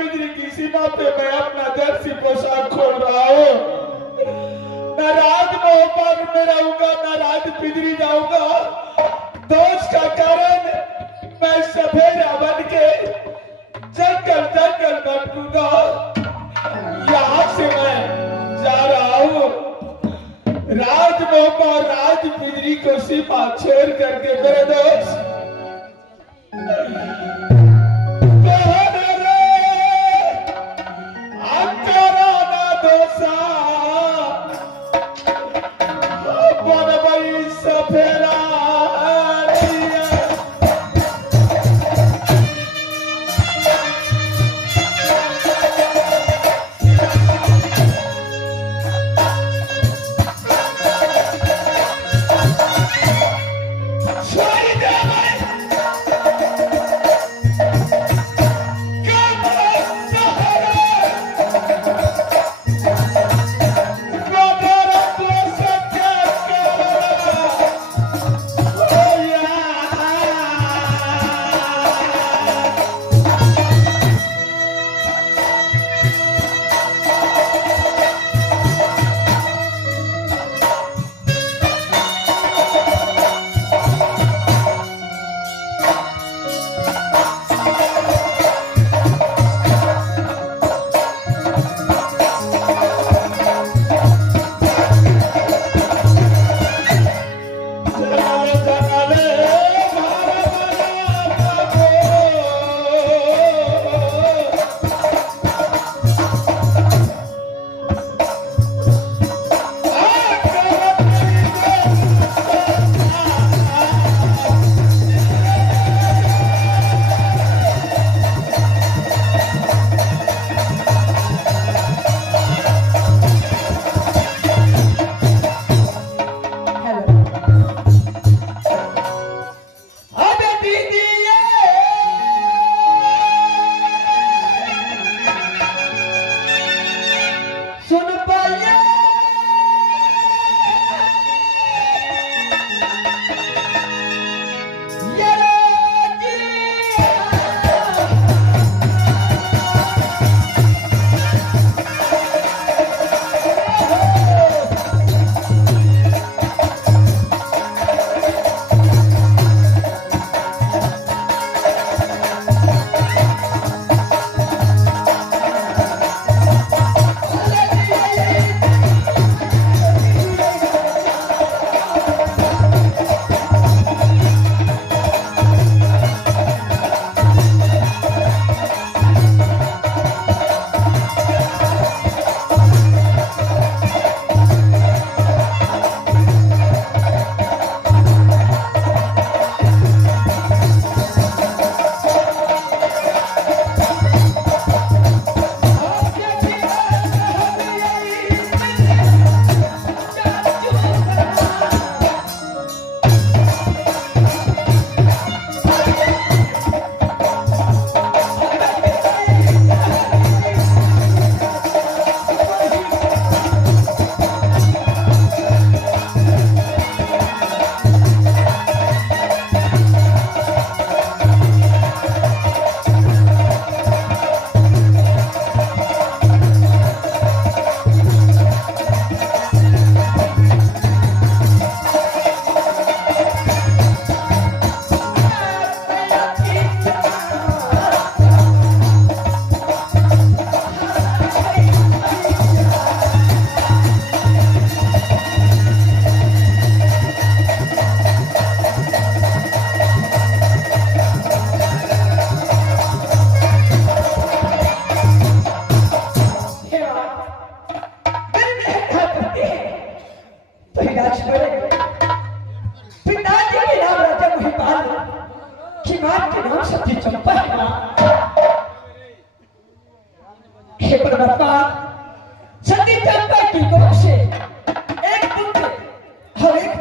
पिंजरे की सीमा पे मैं अपना जर्सी पोशाक खोल रहा हूँ। न राजमहल पर में रहूंगा, न राज पिंजरी जाऊंगा। दोष का कारण मैं सफेदा बन के जंगल जंगल भटकूंगा। यहाँ से मैं जा रहा हूँ राजमहल और राज पिंजरी को सीमा छोड़ करके। मेरे दोस्त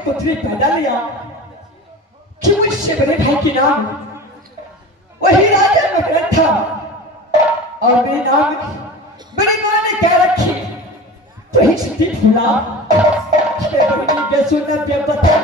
पुत्री पैदा लिया कि मुझसे बड़े भाई की नाम वही राजा मकरंद था और मेरे नाम बड़ी मां ने क्या रखी तो ही सती फूला के सुनना पे बता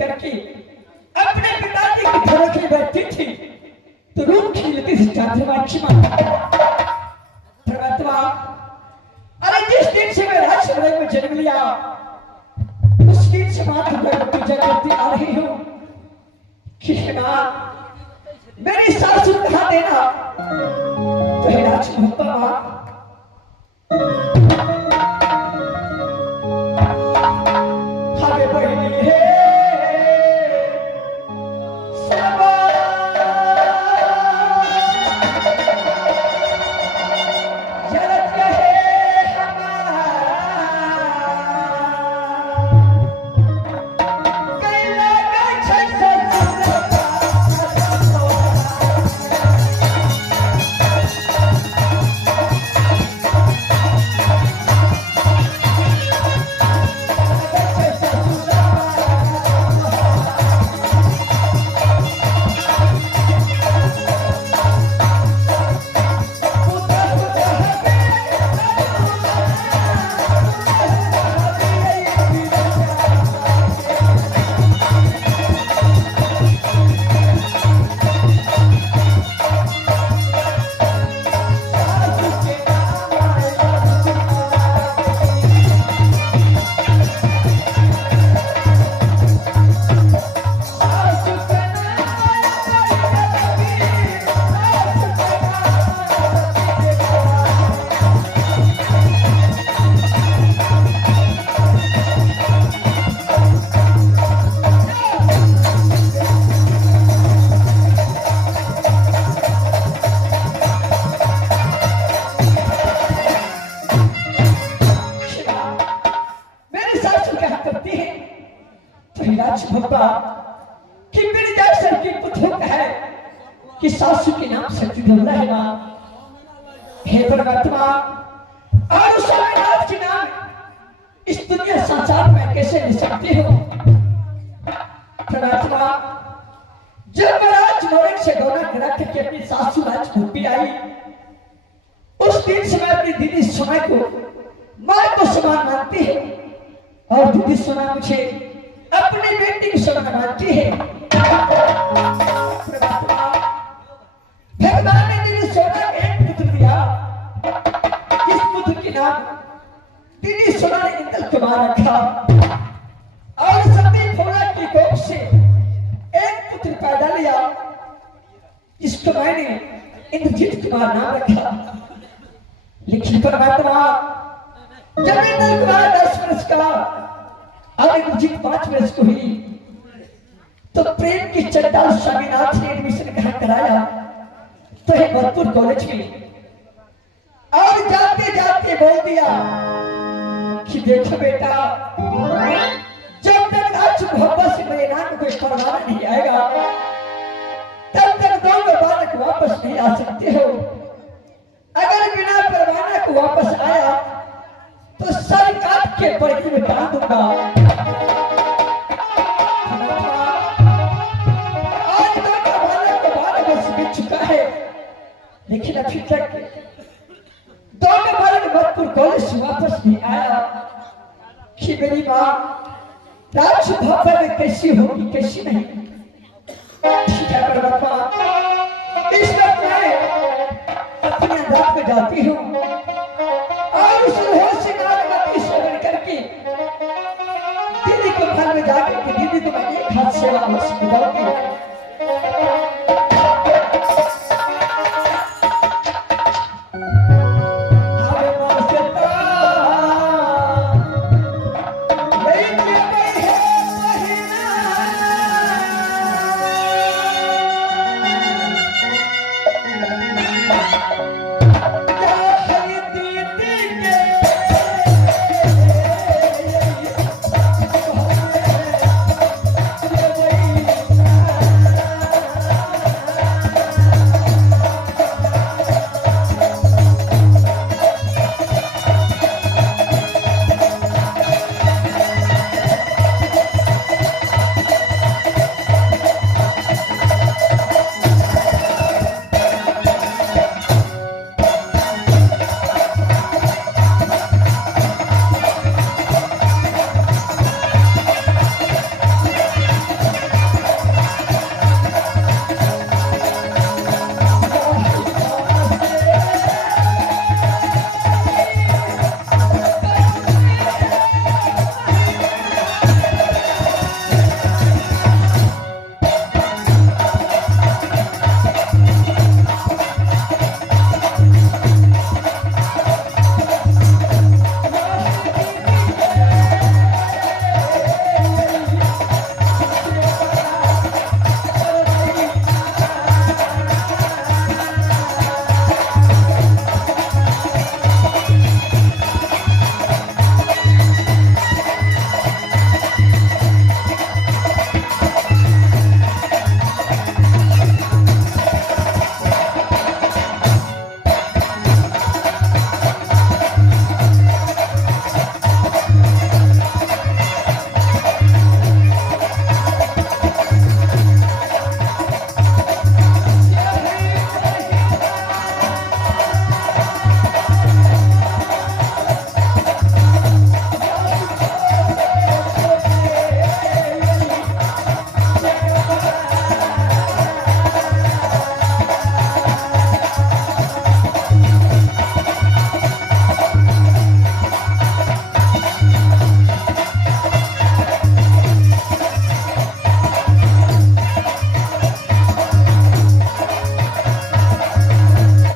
करके अपने पिताजी की घरों की बैठती थी तो रूप खिलती थी धर्मात्मा। अरे जिस दिन से मैं राजसमय में जन्म लिया उस दिन से माँ दुर्गा की पूजा करती आ रही हूँ कि माँ मेरी सासू कहा देना तो हे राजकुमार माँ हमें बहनी है कि मेरे जैसे की पुत्र है कि सासू के नाम शक्ति दुर्गा है मां हे परमात्मा और उस स्वामीनाथ के नाम इस दुनिया संसार में कैसे ले सकते हो परमात्मा। जब मैं राजमोहन से गौना करा करके अपनी सासू राजकुमारी आई उस दिन से मैं अपनी दीदी सोना को मां को समान मानती है और दीदी सोना मुझे अपनी बेटी को समान मानती है। भगवान ने तेरे सोना एक पुत्र दिया जिस पुत्र के नाम तेरी सोना ने इंद्र कुमार रखा और सभी भोला की कोख से एक पुत्र पैदा लिया जिसको मैंने इंद्रजीत कुमार नाम रखा। लेकिन परमात्मा जब इंद्र कुमार 10 वर्ष का और इंद्रजीत 5 वर्ष को हुई तो प्रेम की चट्टान स्वामीनाथ ने एडमिशन कहाँ कराया तो है भरतपुर कॉलेज में और जाते जाते बोल दिया कि देखो बेटा जब तक राज मोहब्बत से मेरे नाम कोई परवाना नहीं आएगा तब तक दोनों बालक वापस नहीं आ सकते हो। अगर बिना परवाना को वापस आया तो सर काट के पड़की में डाल दूंगा। आज दोनों बालक को 12 वर्ष बीत चुका है लेकिन अभी तक दोनों बालक भरतपुर कॉलेज से वापस नहीं आया कि मेरी माँ राज भवन में कैसी होगी कैसी नहीं। ठीक है परमात्मा इस वक्त मैं अपनी अंदाज में जाती हूँ और उस रोज से स्मरण करके दीदी को घर में जाकर के दीदी को मैं एक हाथ से वापस बुलाऊंगी।